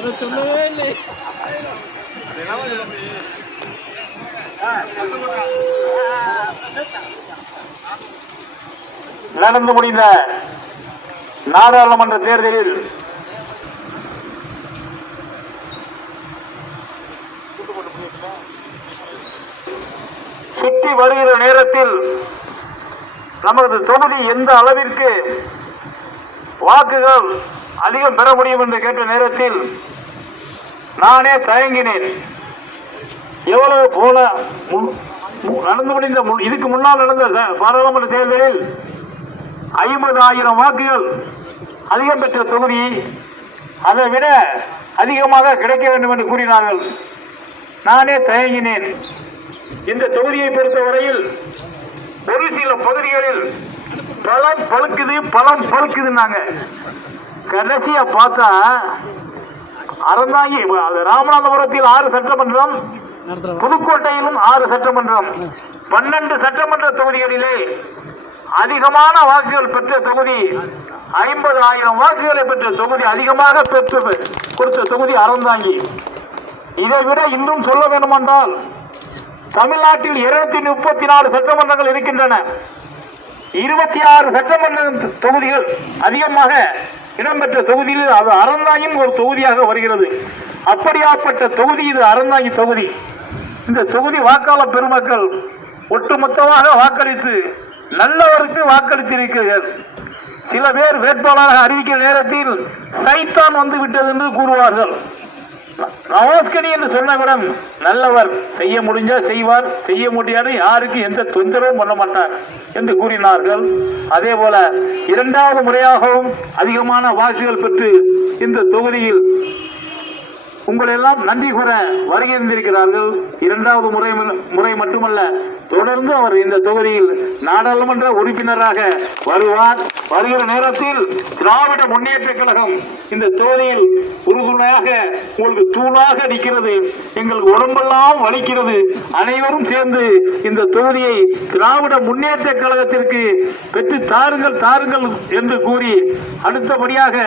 அதை சொல்லவே இல்லை. நடந்து முடிந்த நாடாளுமன்ற தேர்தலில் சுற்றி வருகிற நேரத்தில் நமது தொகுதி எந்த அளவிற்கு வாக்குகள் அதிகம் பெற முடியும் என்று கேட்ட நேரத்தில் நானே தயங்கினேன். எவ்வளவு போல நடந்து முடிந்த இதுக்கு முன்னால் நடந்த பாராளுமன்ற தேர்தலில் 50,000 வாக்குகள் அதிகம் பெற்ற தொகுதி அதை விட அதிகமாக கிடைக்க வேண்டும் என்று கூறினார்கள். நானே தயங்கினேன். இந்த தொகுதியை பொறுத்தவரையில் ஒரு சில பகுதிகளில் பலம் பழுக்குதுன்னாங்க. கடைசியா பார்த்தா அறந்தாங்கி ராமநாதபுரத்தில் 6 சட்டமன்றம், புதுக்கோட்டையிலும் 6 சட்டமன்றம், 12 சட்டமன்ற தொகுதிகளிலே அதிகமான வாக்குகள் பெற்ற தொகுதி 50,000 வாக்குகளை பெற்ற தொகுதி அதிகமாக பெற்று கொடுத்த தொகுதி அறந்தாங்கி. இதை விட இன்னும் சொல்ல வேண்டுமென்றால் தமிழ்நாட்டில் 234 சட்டமன்றங்கள் இருக்கின்றன. 26 சட்டமன்ற தொகுதிகள் அதிகமாக இடம்பெற்ற தொகுதியில் அது அறந்தாங்கியும் ஒரு தொகுதியாக வருகிறது. அப்படியாப்பட்ட தொகுதி இது அறந்தாங்கி தொகுதி. இந்த தொகுதி வாக்காளர் பெருமக்கள் ஒட்டுமொத்தமாக வாக்களித்து நல்லவருக்கு வாக்களித்திருக்கிறார்கள். சில பேர் வேட்பாளராக அறிவிக்கிற நேரத்தில் சைத்தான் வந்து விட்டது என்று கூறுவார்கள். நவாஸ்கனி என்று சொன்னவுடன் நல்லவர், செய்ய முடிஞ்சா செய்வார், செய்ய முடியாது, யாருக்கு எந்த தொந்தரவும் பண்ண மாட்டார் என்று கூறினார்கள். அதே போல 2வது முறையாகவும் அதிகமான வாக்குகள் பெற்று இந்த தொகுதியில் உங்களெல்லாம் நன்றி கூற வருகின்றிருக்கிறார்கள். 2வது முறை மட்டுமல்ல, தொடர்ந்து அவர் இந்த தொகுதியில் நாடாளுமன்ற உறுப்பினராக வருவார். வருகிற நேரத்தில் திராவிட முன்னேற்ற கழகம் இந்த தொகுதியில் உறுதுணையாக உங்களுக்கு தூணாக நிற்கிறது. எங்களுக்கு உடம்பெல்லாம் வலிக்கிறது. அனைவரும் சேர்ந்து இந்த தொகுதியை திராவிட முன்னேற்ற கழகத்திற்கு பெற்று தாருங்கள் என்று கூறி அடுத்தபடியாக